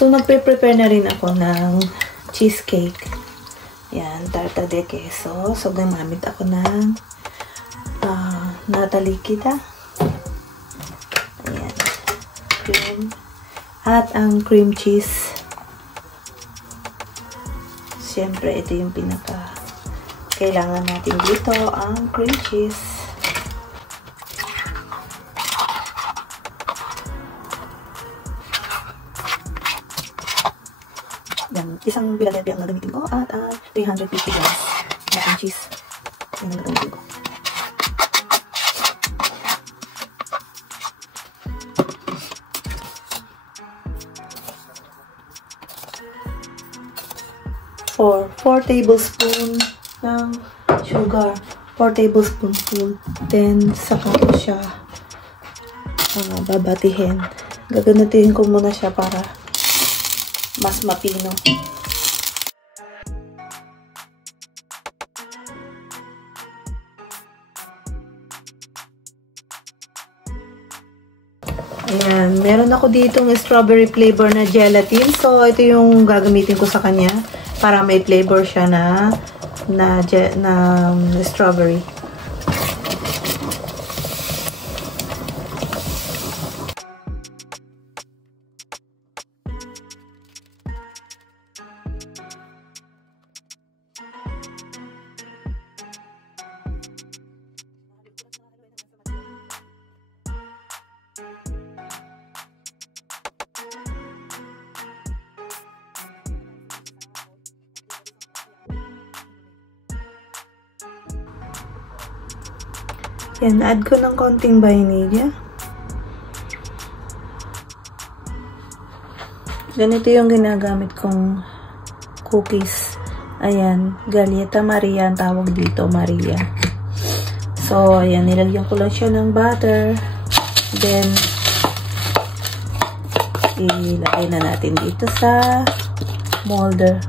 So, nagpe-prepare na rin ako ng cheesecake. Yan, tarta de queso. So, gamamit ako ng nata liquida. Ayan. Cream. At ang cream cheese. Siyempre, ito yung kailangan natin dito, ang cream cheese. Yan, isang Philadelphia ang gagamitin ko at 350 grams na cream cheese. Yan ang gagamitin ko. For 4 tablespoons ng sugar. 4 tablespoons full. Then, saka ko siya babatihin. Gaganatiin ko muna siya para mas mapino. Ayan. Meron ako ditong strawberry flavor na gelatin. So, ito yung gagamitin ko sa kanya para may flavor siya na strawberry. Yan, add ko ng konting vanilla. Ganito yung ginagamit kong cookies. Ayan, Galleta Maria ang tawag dito, Maria. So, ayan, nilagyan ko lang siya ng butter. Then, ilagay na natin dito sa molder.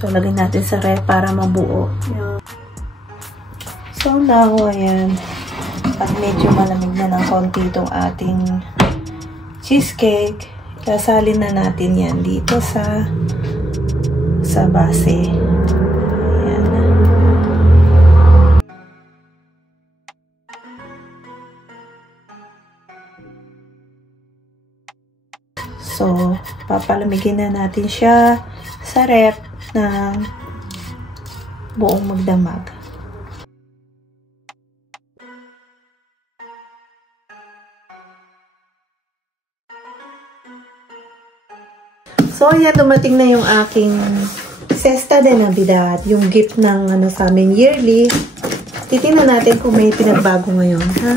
So, lagyan natin sa ref para mabuo. So, now, ayan. Pag medyo malamig na ng konti itong ating cheesecake, kasalin na natin yan dito sa base. Ayan. So, papalamigin na natin siya sa ref na buong magdamag. So, yan, dumating na yung aking Cesta de Navidad, yung gift ng sa amin yearly. Titingnan natin kung may pinagbago ngayon, ha?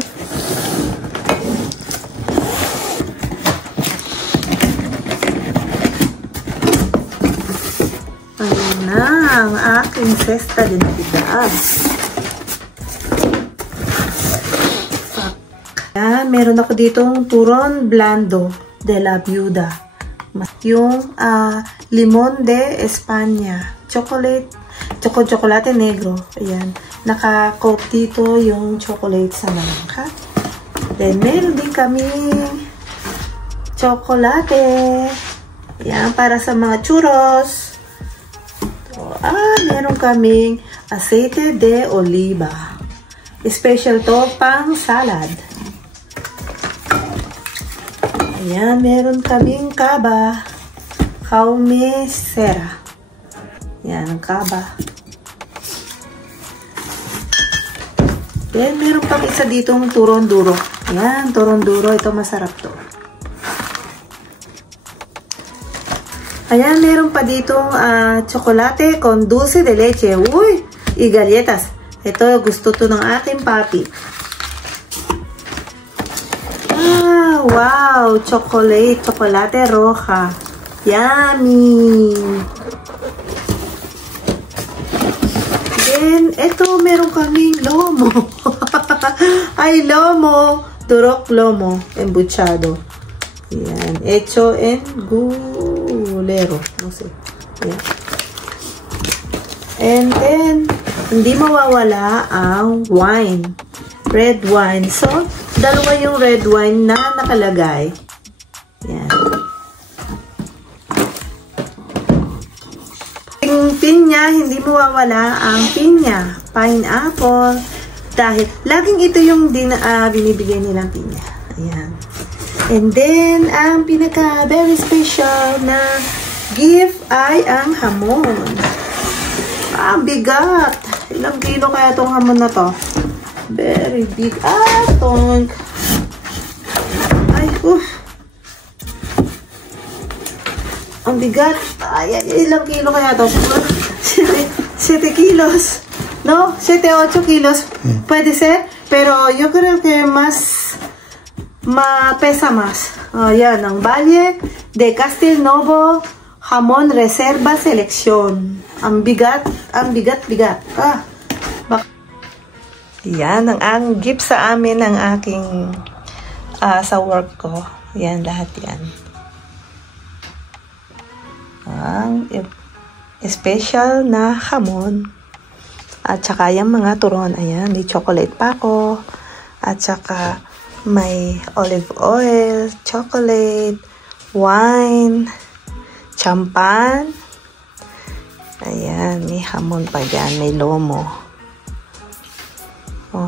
Ayan na, ang aking Cesta de Navidad. Ayan, meron ako ditong Turon Blando de la Viuda. Yung Limon de España. Chocolate negro. Ayan. Naka-coat dito yung chocolate sa malangka. Then, meron din kami chocolate. Ayan, para sa mga churros. So, meron kaming aceite de oliva. Special to pang salad. Ayan, meron kaming kaba. Jaume Serra. Ayan, ang kaba. Then, meron pang isa ditong turon duro. Ayan, turon duro. Ito, masarap to. Ayan, meron pa ditong chocolate con dulce de leche. Uy! Y galletas. Ito, gusto to ng ating papi. Wow! Chocolate roja. Yummy! Then, eto, meron kaming lomo. Ay, lomo. Turok lomo. Embuchado. Yan. Hecho en gulero. No sé. Yan. And then, hindi mawawala ang wine. Red wine. So, dalawa yung red wine na nakalagay. Yan. Yung pinya, hindi mawawala ang pinya. Pineapple. Dahil, laging ito yung binibigay nilang pinya. Ayan. And then, ang pinaka very special na gift ay ang hamon. Bigat. Ilang kilo kaya itong hamon na to? Very big. Tonk. Ay, ang bigat. Ay, ilang kilo kaya ito? 7 kilos. No? 7-8 kilos. Puede ser. Pero yo creo que pesa más. Yan. Ang Valle de Castelnuovo Jamón Reserva Selección. Ang bigat. Ang bigat-bigat. Yan ang gift sa amin ng aking sa work ko. Yan, lahat yan. Ang special na hamon. At saka yung mga turon. Ayan, may chocolate pa ako. At saka may olive oil, chocolate, wine, champagne. Ayan, may hamon pa dyan. May lomo. Oh.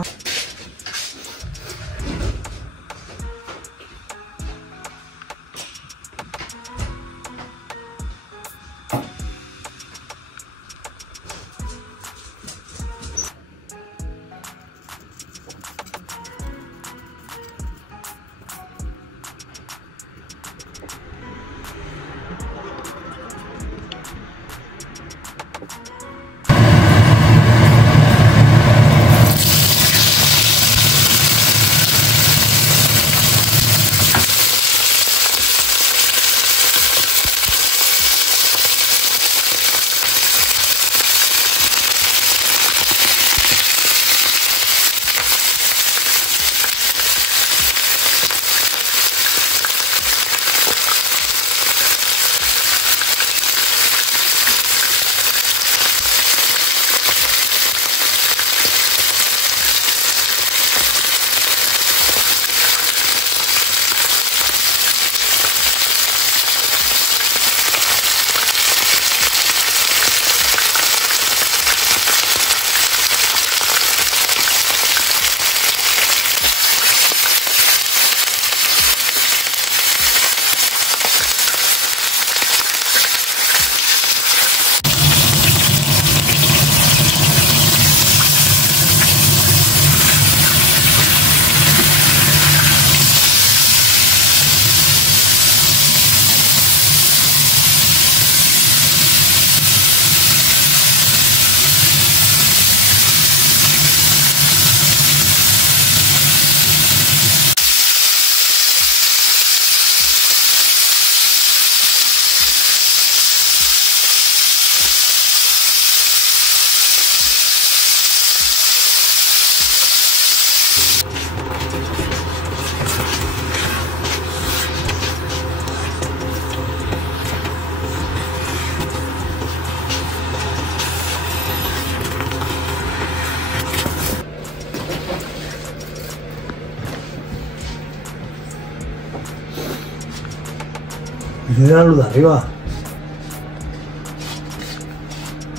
Enciende la luz de arriba.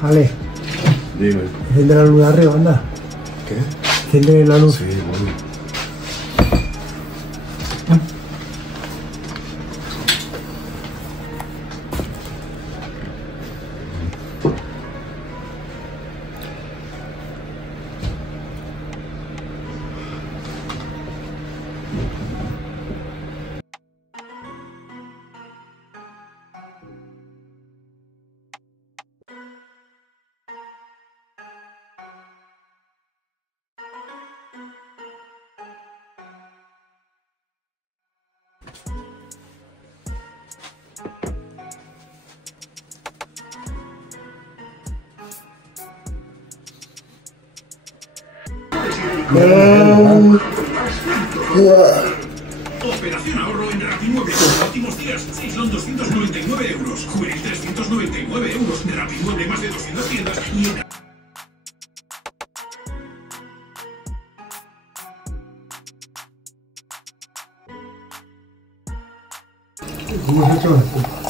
Ale. Dime. Enciende la luz de arriba, anda. ¿Qué? Enciende la luz. Sí, bueno. Operación ahorro en Rapimueble. Últimos días, 6 son 299 euros. Juvenil 399 euros. Rapimueble más de 200 tiendas y en... ¿Cómo has hecho esto?